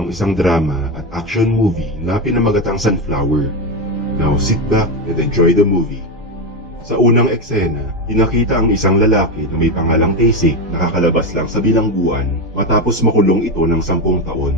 ang isang drama at action movie na pinamagatang Sunflower. Now sit back and enjoy the movie. Sa unang eksena, pinakita ang isang lalaki na may pangalang Taysik na kakalabas lang sa bilangguan matapos makulong ito ng 10 taon.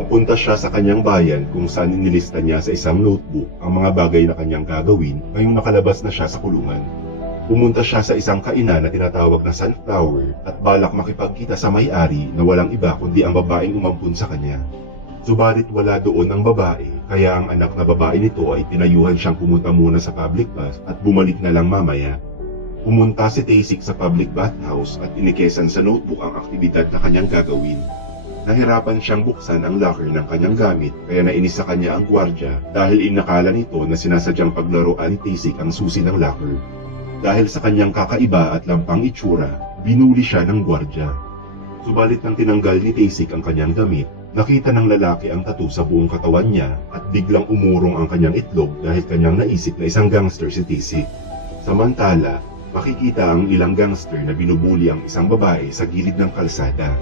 Papunta siya sa kanyang bayan kung saan inilista niya sa isang notebook ang mga bagay na kanyang gagawin ngayong nakalabas na siya sa kulungan. Pumunta siya sa isang kainan na tinatawag na Sunflower at balak makipagkita sa may-ari na walang iba kundi ang babaeng umampun sa kanya. Subalit wala doon ang babae, kaya ang anak na babae nito ay pinayuhan siyang pumunta muna sa public bath at bumalik na lang mamaya. Pumunta si Taysik sa public bathhouse at inikesan sa notebook ang aktibidad na kanyang gagawin. Nahirapan siyang buksan ang locker ng kanyang gamit kaya nainis sa kanya ang gwardya dahil inakala nito na sinasadyang paglaruan ni Taysik ang susi ng locker. Dahil sa kanyang kakaiba at lampang itsura, binuli siya ng gwardya. Subalit nang tinanggal ni Taysik ang kanyang damit, nakita ng lalaki ang tattoo sa buong katawan niya at biglang umurong ang kanyang itlog dahil kanyang naisip na isang gangster si Taysik. Samantala, makikita ang ilang gangster na binubuli ang isang babae sa gilid ng kalsada.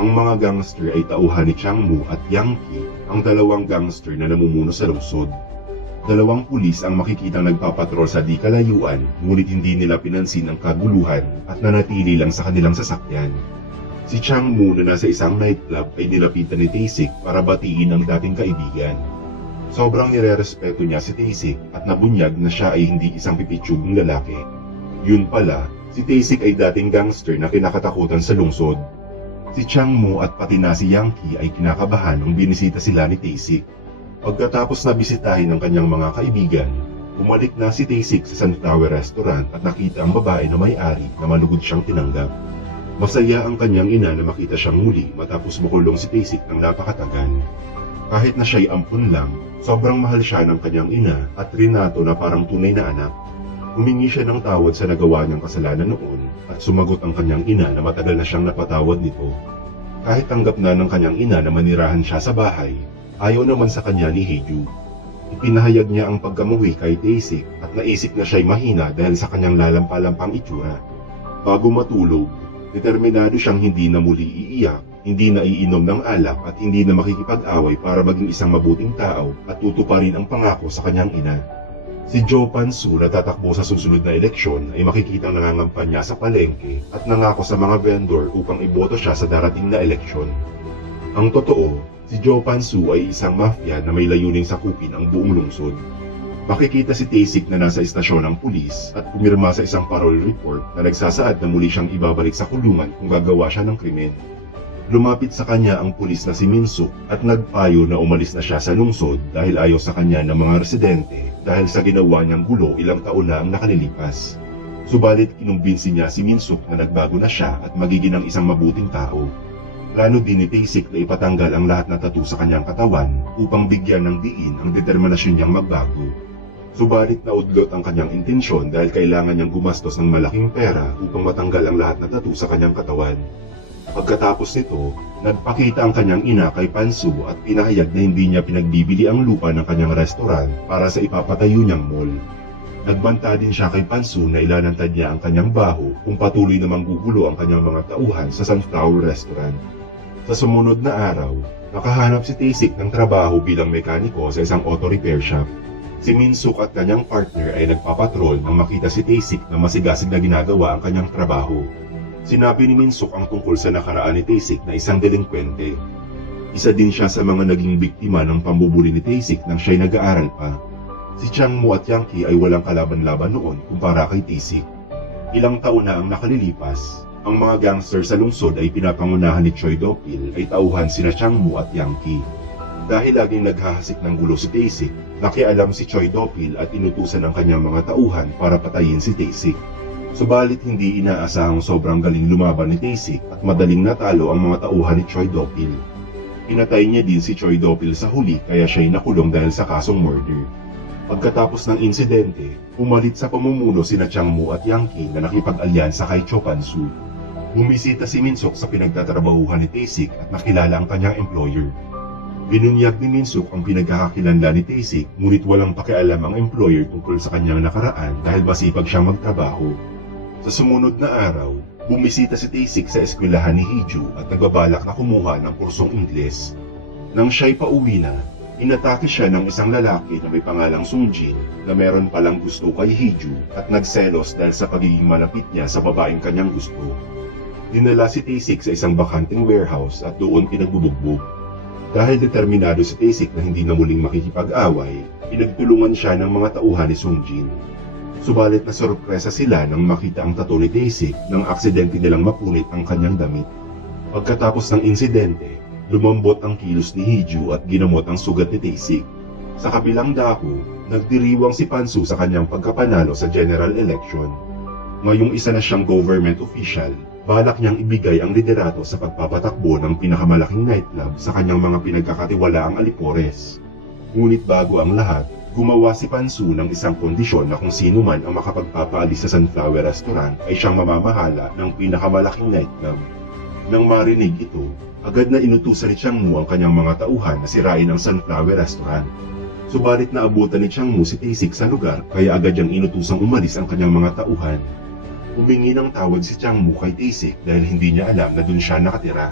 Ang mga gangster ay tauhan ni Changmu at Yankee, ang dalawang gangster na namumuno sa lungsod. Dalawang pulis ang makikitang nagpapatrol sa di kalayuan, ngunit hindi nila pinansin ang kaguluhan at nanatili lang sa kanilang sasakyan. Si Changmu na nasa isang nightclub ay nilapitan ni Taysik para batiin ang dating kaibigan. Sobrang nirerespeto niya si Taysik at nabunyag na siya ay hindi isang pipitsyugong lalaki. Yun pala, si Taysik ay dating gangster na kinakatakutan sa lungsod. Si Changmu at pati na si Yankee ay kinakabahan nung binisita sila ni Taysik. Pagkatapos na bisitahin ng kanyang mga kaibigan, bumalik na si Taysik sa Sunflower Restaurant at nakita ang babae na may-ari na malugod siyang tinanggap. Masaya ang kanyang ina na makita siyang muli matapos makulong si Taysik ng napakatagal. Kahit na siya'y ampun lang, sobrang mahal siya ng kanyang ina at trinato na parang tunay na anak. Humingi siya ng tawad sa nagawa niyang kasalanan noon at sumagot ang kanyang ina na matagal na siyang napatawad nito. Kahit tanggap na ng kanyang ina na manirahan siya sa bahay, ayaw naman sa kanya ni Heju. Ipinahayag niya ang pagkamuhi kay Taysik at naisip na siya'y mahina dahil sa kanyang lalampalampang itsura. Bago matulog, determinado siyang hindi na muli iiyak, hindi na iinom ng alak at hindi na makikipag-away para maging isang mabuting tao at tutuparin ang pangako sa kanyang ina. Si Jo Pan-soo na tatakbo sa susunod na eleksyon ay makikitang nangangampanya sa palengke at nangako sa mga vendor upang iboto siya sa darating na eleksyon. Ang totoo, si Jo Pan-soo ay isang mafia na may layuning sakupin ang buong lungsod. Makikita si Taysik na nasa istasyon ng pulis at pumirma sa isang parole report na nagsasaad na muli siyang ibabalik sa kulungan kung gagawa siya ng krimen. Lumapit sa kanya ang pulis na si Min-suk at nagpayo na umalis na siya sa lungsod dahil ayaw sa kanya ng mga residente dahil sa ginawa niyang gulo ilang taon na ang nakalilipas. Subalit kinumbinsi niya si Min-suk na nagbago na siya at magiging ang isang mabuting tao. Plano din ni Taysik na ipatanggal ang lahat na tattoo sa kanyang katawan upang bigyan ng diin ang determinasyon niyang magbago. Subalit naudlot ang kanyang intensyon dahil kailangan niyang gumastos ng malaking pera upang matanggal ang lahat na tattoo sa kanyang katawan. Pagkatapos nito, nagpakita ang kanyang ina kay Pan-soo at pinahayag na hindi niya pinagbibili ang lupa ng kanyang restaurant para sa ipapatayo niyang mall. Nagbanta din siya kay Pan-soo na ilalantad niya ang kanyang baho kung patuloy na manggugulo ang kanyang mga tauhan sa Sunflower Restaurant. Sa sumunod na araw, nakahanap si Taysik ng trabaho bilang mekaniko sa isang auto repair shop. Si Min-suk at kanyang partner ay nagpapatrol nang makita si Taysik na masigasig na ginagawa ang kanyang trabaho. Sinabi ni Min-suk ang tungkol sa nakaraan ni Taysik na isang delinkwente. Isa din siya sa mga naging biktima ng pambubuli ni Taysik nang siya'y nag-aaral pa. Si Changmu at Yankee ay walang kalaban-laban noon kumpara kay Taysik. Ilang taon na ang nakalilipas, ang mga gangster sa lungsod ay pinapangunahan ni Choi Do-pil ay tauhan sina Changmu at Yankee. Dahil laging naghahasik ng gulo si Taysik, nakialam si Choi Do-pil at inutusan ang kanyang mga tauhan para patayin si Taysik. Subalit hindi inaasahang sobrang galing lumaban ni Taysik at madaling natalo ang mga tauhan ni Choi Do-pil. Pinatay niya din si Choi Do-pil sa huli kaya siya'y nakulong dahil sa kasong murder. Pagkatapos ng insidente, pumalit sa pamumuno sina Changmu at Yankee na nakipag-alyansa kay Jo Pan-soo. Bumisita si Min-suk sa pinagtatrabahuhan ni Taysik at nakilala ang kanyang employer. Binunyag ni Min-suk ang pinagkakakilanlan ni Taysik ngunit walang pakialam ang employer tungkol sa kanyang nakaraan dahil masipag siyang magtrabaho. Sa sumunod na araw, bumisita si Taysik sa eskwelahan ni Heju at nagbabalak na kumuha ng kursong Ingles. Nang siya'y pauwi na, inatake siya ng isang lalaki na may pangalang Sungjin na meron palang gusto kay Hiju at nagselos dahil sa pagiging malapit niya sa babaeng kanyang gusto. Dinala si Taesik sa isang bakanting warehouse at doon pinagbubugbog. Dahil determinado si Taesik na hindi na muling makikipag-away, pinagtulungan siya ng mga tauhan ni Sungjin. Subalit na sorpresa sila nang makita ang tattoo ni Taesik nang aksidente nilang mapunit ang kanyang damit. Pagkatapos ng insidente, lumambot ang kilos ni Hiju at ginamot ang sugat ni Taesik. Sa kabilang dako, nagdiriwang si Pansu sa kanyang pagkapanalo sa general election. Ngayong isa na siyang government official, balak niyang ibigay ang liderato sa pagpapatakbo ng pinakamalaking nightclub sa kanyang mga pinagkakatiwalaang alipores. Ngunit bago ang lahat, gumawa si Pansu ng isang kondisyon na kung sino man ang makapagpapaalis sa Sunflower Restaurant ay siyang mamamahala ng pinakamalaking nightclub. Nang marinig ito, agad na inutusan ni Changmu ang kanyang mga tauhan na sirain ang Sunflower Restaurant. Subalit naabutan ni Changmu si Taesik sa lugar kaya agad niyang inutusang umalis ang kanyang mga tauhan. Humingi ng tawad si Changmu kay Taesik dahil hindi niya alam na doon siya nakatira.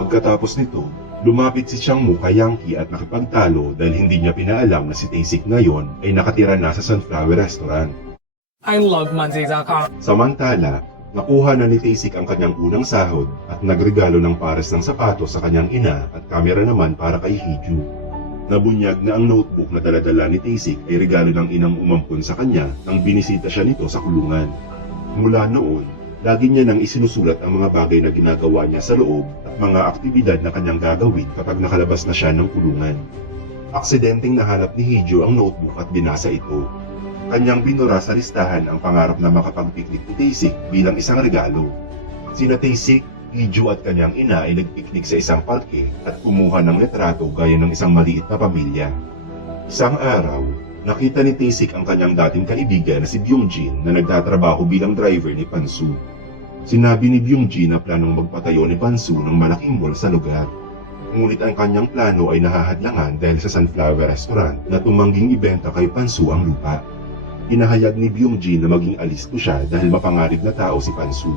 Pagkatapos nito, lumapit si Changmu kay Yankee at nakipagtalo dahil hindi niya pinaalam na si Taesik ngayon ay nakatira na sa Sunflower Restaurant. I love Monday.com. Samantala, nakuha na ni Taesik ang kanyang unang sahod at nagregalo ng pares ng sapatos sa kanyang ina at kamera naman para kay Hiju. Nabunyag na ang notebook na daladala ni Taesik ay regalo ng inang umampun sa kanya nang binisita siya nito sa kulungan. Mula noon, lagi niya nang isinusulat ang mga bagay na ginagawa niya sa loob at mga aktibidad na kanyang gagawin kapag nakalabas na siya ng kulungan. Aksidenteng nahanap ni Hiju ang notebook at binasa ito. Kanyang binura sa listahan ang pangarap na makapagpiknik ni Taesik bilang isang regalo. Sina Taesik, Hiju at kanyang ina ay nagpiknik sa isang parke at kumuha ng retrato gaya ng isang maliit na pamilya. Isang araw, nakita ni Taesik ang kanyang dating kaibigan na si Byungjin na nagtatrabaho bilang driver ni Pansu. Sinabi ni Byungjin na planong magpatayo ni Pansu ng malaking mall sa lugar. Ngunit ang kanyang plano ay nahahadlangan dahil sa Sunflower Restaurant na tumangging ibenta kay Pansu ang lupa. Inahayag ni Byungjin na maging alisto siya dahil mapangarib na tao si Pansu.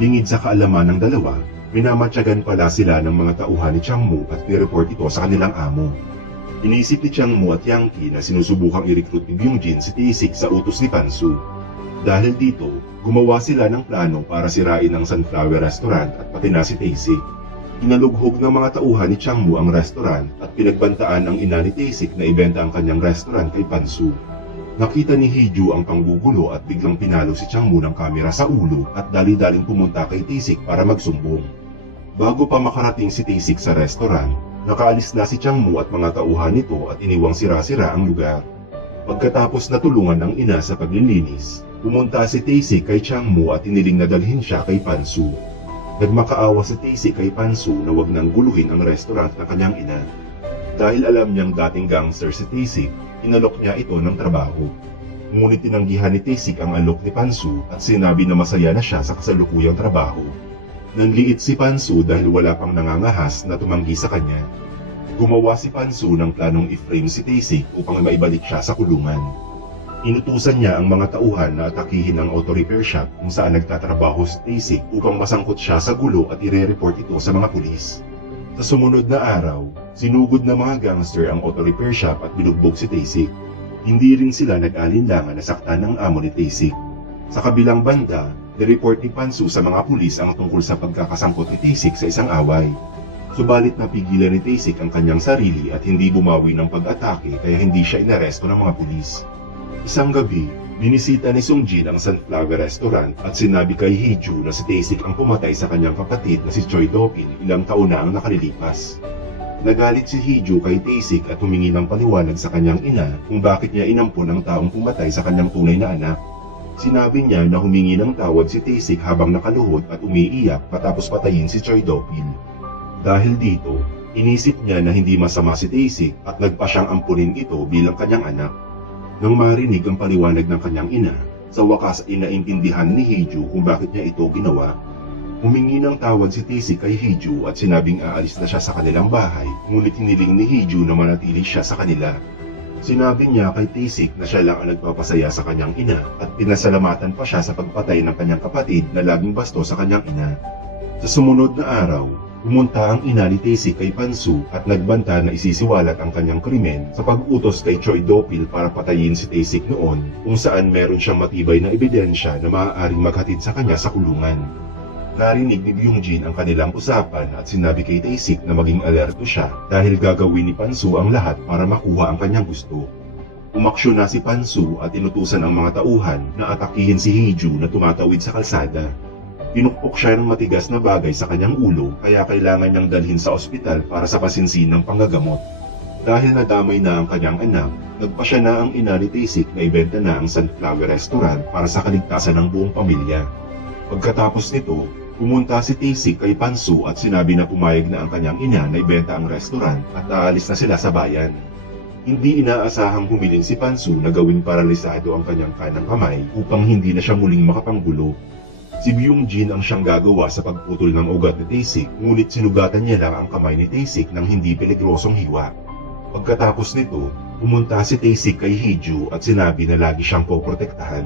Lingid sa kaalaman ng dalawa, minamatyagan pala sila ng mga tauhan ni Changmu at nireport ito sa kanilang amo. Inisip ni Changmu at Yankee na sinusubukang i-recruit ni Byungjin si Taesik sa utos ni Pansu. Dahil dito, gumawa sila ng plano para sirain ang Sunflower Restaurant at pati na si Taesik. Inalughog ng mga tauhan ni Changmu ang restaurant at pinagbantaan ang ina ni Taesik na ibenta ang kanyang restaurant kay Pansu. Nakita ni Hiju ang panggugulo at biglang pinalo si Changmu ng kamera sa ulo at dali-daling pumunta kay Taesik para magsumbong. Bago pa makarating si Taesik sa restaurant, nakaalis na si Changmu at mga tauhan nito at iniwang sira-sira ang lugar. Pagkatapos natulungan ng ina sa paglilinis, pumunta si Taesik kay Changmu at iniling na dalhin siya kay Pansu. Nagmakaawa si Taesik kay Pansu na wag nang guluhin ang restaurant ng kanyang ina. Dahil alam niyang dating gangster si Taesik, inalok niya ito ng trabaho. Ngunit tinanggihan ni Taesik ang alok ni Pansu at sinabi na masaya na siya sa kasalukuyang trabaho. Nanliit si Pansu dahil wala pang nangangahas na tumanggi sa kanya. Gumawa si Pansu ng planong i-frame si Taesik upang maibalik siya sa kulungan. Inutusan niya ang mga tauhan na atakihin ang auto repair shop kung saan nagtatrabaho si Taesik upang masangkot siya sa gulo at ire-report ito sa mga pulis. Sa sumunod na araw, sinugod ng mga gangster ang auto repair shop at binugbog si Taesik. Hindi rin sila nag-alinlangan na saktan ng amo ni Taesik. Sa kabilang banda, nireport ni Pansu sa mga pulis ang tungkol sa pagkakasangkot ni Taesik sa isang away. Subalit napigilan ni Taesik ang kanyang sarili at hindi bumawi ng pag-atake kaya hindi siya inaresto ng mga pulis. Isang gabi, binisita ni Sungjin ang Sunflower Restaurant at sinabi kay Hiju na si Taesik ang pumatay sa kanyang kapatid na si Choi Do-pil ilang taon na ang nakalilipas. Nagalit si Hiju kay Taesik at humingi ng paliwanag sa kanyang ina kung bakit niya inampun ang taong pumatay sa kanyang tunay na anak. Sinabi niya na humingi ng tawad si Taesik habang nakaluhod at umiiyak matapos patayin si Choi Do-pil. Dahil dito, inisip niya na hindi masama si Taesik at nagpa siyang ampunin ito bilang kanyang anak. Nang marinig ang paliwanag ng kanyang ina, sa wakas ay naintindihan ni Hiju kung bakit niya ito ginawa. Humingi ng tawad si Taesik kay Hiju at sinabing aalis na siya sa kanilang bahay, ngunit hiniling ni Hiju na manatili siya sa kanila. Sinabi niya kay Taesik na siya lang ang nagpapasaya sa kanyang ina at pinasalamatan pa siya sa pagpatay ng kanyang kapatid na laging basto sa kanyang ina. Sa sumunod na araw, Pumunta ang ina ni Taesik kay Pansu at nagbanta na isisiwalat ang kanyang krimen sa pag-utos kay Choi Do-pil para patayin si Taesik noon, kung saan meron siyang matibay na ebidensya na maaaring maghatid sa kanya sa kulungan. Narinig ni Byung-jin ang kanilang usapan at sinabi kay Taesik na maging alerto siya dahil gagawin ni Pansu ang lahat para makuha ang kanyang gusto. Umaksyon na si Pansu at inutusan ang mga tauhan na atakihin si Hee-ju na tumatawid sa kalsada. Pinukpok siya ng matigas na bagay sa kanyang ulo kaya kailangan niyang dalhin sa ospital para sa pasinsin ng panggagamot. Dahil nadamay na ang kanyang anak, nagpasya na ang ina ni Taesik na ibenta na ang Sunflower Restaurant para sa kaligtasan ng buong pamilya. Pagkatapos nito, pumunta si Taesik kay Pansu at sinabi na pumayag na ang kanyang ina na ibenta ang restaurant at aalis na sila sa bayan. Hindi inaasahang humiling si Pansu na gawing paralisado ang kanyang kanang kamay upang hindi na siya muling makapanggulo. Si Byung-jin ang siyang gagawa sa pagputol ng ugat ni Taesik, ngunit sinugatan niya lang ang kamay ni Taesik ng hindi peligrosong hiwa. Pagkatapos nito, pumunta si Taesik kay Hee-ju at sinabi na lagi siyang poprotektahan.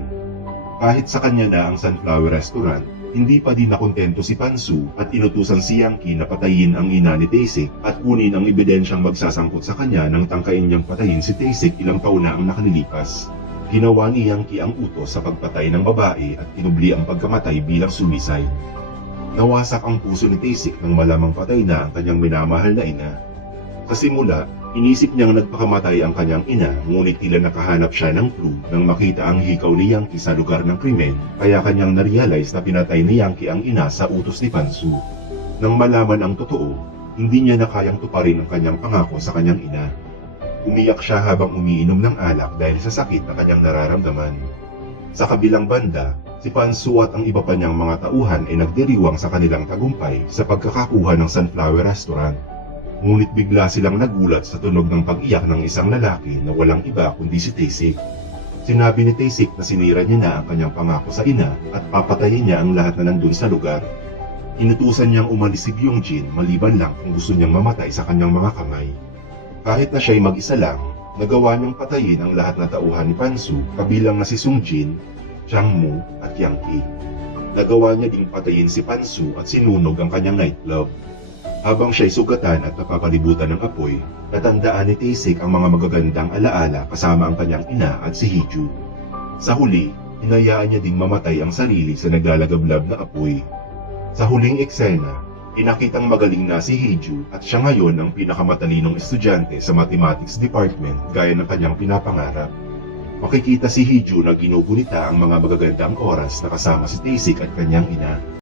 Kahit sa kanya na ang Sunflower Restaurant, hindi pa din nakontento si Pansu at inutusan si Yang-ki na patayin ang ina ni Taesik at kunin ang ebidensyang magsasangkot sa kanya nang tangkain niyang patayin si Taesik ilang taon na ang nakalilipas. Ginawa ni Yang-ki ang utos sa pagpatay ng babae at inubli ang pagkamatay bilang suicide. Nawasak ang puso ni Taesik nang malamang patay na ang kanyang minamahal na ina. Sa simula, inisip niyang nagpakamatay ang kanyang ina, ngunit tila nakahanap siya ng clue nang makita ang hikaw ni Yang-ki sa lugar ng krimen, kaya kanyang narealize na pinatay ni Yang-ki ang ina sa utos ni Pansu. Nang malaman ang totoo, hindi niya na kayang tuparin ang kanyang pangako sa kanyang ina. Umiyak siya habang umiinom ng alak dahil sa sakit na kanyang nararamdaman. Sa kabilang banda, si Pansu at ang iba pa niyang mga tauhan ay nagdiriwang sa kanilang tagumpay sa pagkakakuha ng Sunflower Restaurant. Ngunit bigla silang nagulat sa tunog ng pag-iyak ng isang lalaki na walang iba kundi si Taesik. Sinabi ni Taesik na sinira niya na ang kanyang pangako sa ina at papatayin niya ang lahat na nandun sa lugar. Inutusan niyang umalis si Byung-jin maliban lang kung gusto niyang mamatay sa kanyang mga kamay. Kahit na siya'y mag-isa lang, nagawa niyang patayin ang lahat na tauhan ni Pansu kabilang na si Sung-jin, Chang-mu at Yang-ki. Nagawa niya ding patayin si Pansu at sinunog ang kanyang nightclub. Habang siya'y sugatan at napapalibutan ng apoy, natandaan ni Taesik ang mga magagandang alaala kasama ang kanyang ina at si Hee-ju. Sa huli, hinayaan niya ding mamatay ang sarili sa naglalagablab na apoy. Sa huling eksena, pinakitang magaling na si Hee-ju at siya ngayon ang pinakamatalinong estudyante sa mathematics department gaya ng kanyang pinapangarap. Makikita si Hee-ju na ginugunita ang mga magagandang oras na kasama si Taesik at kanyang ina.